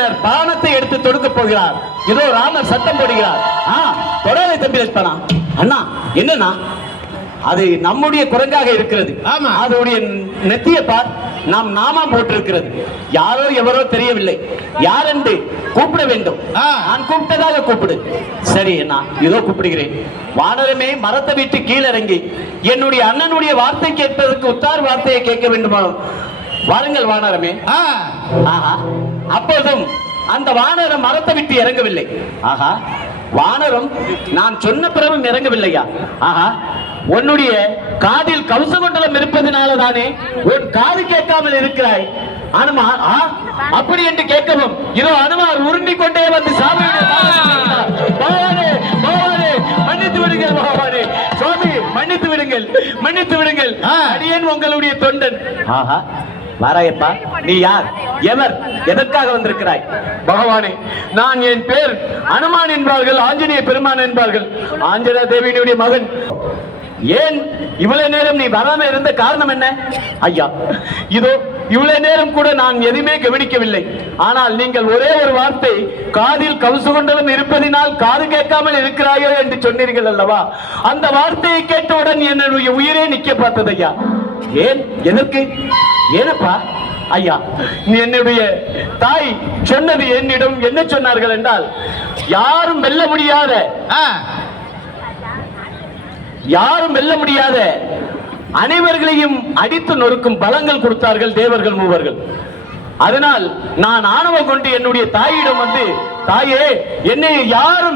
லட்சுமணர் பானத்தை எடுத்து தொடுக்க போகிறார். இதோ ராமர் சத்தம் போடுகிறார். ஆ தொடாதே தம்பி லட்சுமணா. அண்ணா என்னண்ணா? அது நம்முடைய குரங்காக இருக்கிறது. ஆமா. அதோடைய நெத்திய பார் நாம் நாமா போட்டிருக்கிறது. யாரோ எவரோ தெரியவில்லை. யார் என்று கூப்பிட வேண்டும். நான் கூப்பிட்டதாக கூப்பிடு. சரி அண்ணா இதோ கூப்பிடுகிறேன். வானரமே மரத்தை விட்டு கீழிறங்கி என்னுடைய அண்ணனுடைய வார்த்தை கேட்பதற்கு உத்தார் வார்த்தையை கேட்க வேண்டுமா? வாருங்கள் வானரமே. ஆஹா. அப்போதும் அந்த வானரம் மரத்தை விட்டு இறங்கவில்லை. ஆஹா வானரம் நான் சொன்ன பிறகும் இறங்கவில்லையா? ஆஹா உன்னுடைய காதில் கவசகுண்டலம் இருப்பதனால தானே உன் காது கேட்காமல் இருக்கிறாய். அனுமார் ஆ அப்படி என்று கேட்கவும் இதோ அனுமார் உருண்டி கொண்டே வந்து பகவானே மன்னித்து விடுங்கள் பகவானே சுவாமி மன்னித்து விடுங்கள் மன்னித்து விடுங்கள். அடியேன் உங்களுடைய தொண்டன். ஆஹா வாராயப்பா நீ யார்? எவர்? எதற்காக வந்திருக்கிறாய்? பகவானே நான் என் பேர் அனுமான் என்பார்கள் ஆஞ்சநேய பெருமான் என்பார்கள். ஆஞ்சநேய தேவியினுடைய மகன். ஏன் இவ்வளவு நேரம் நீ வராம இருந்த காரணம் என்ன? ஐயா இதோ இவ்வளவு நேரம் கூட நான் எதுவுமே கவனிக்கவில்லை. ஆனால் நீங்கள் ஒரே ஒரு வார்த்தை காதில் கவுசுகொண்டலும் இருப்பதினால் காது கேட்காமல் இருக்கிறாயோ என்று சொன்னீர்கள் அல்லவா? அந்த வார்த்தையை கேட்டவுடன் என்னுடைய உயிரே நிக்க பார்த்தது ஐயா. ஏன்? எதற்கு? ஏனப்பா? ஐயா என்னுடைய தாய் சொன்னது என்னிடம் என்ன சொன்னார்கள் என்றால் யாரும் வெல்ல முடியாத யாரும் வெல்ல முடியாத அனைவர்களையும் அடித்து நொறுக்கும் பலங்கள் கொடுத்தார்கள் தேவர்கள் மூவர்கள். அதனால் நான் ஆணவம் கொண்டு என்னுடைய தாயிடம் வந்து தாயே என்னை யாரும்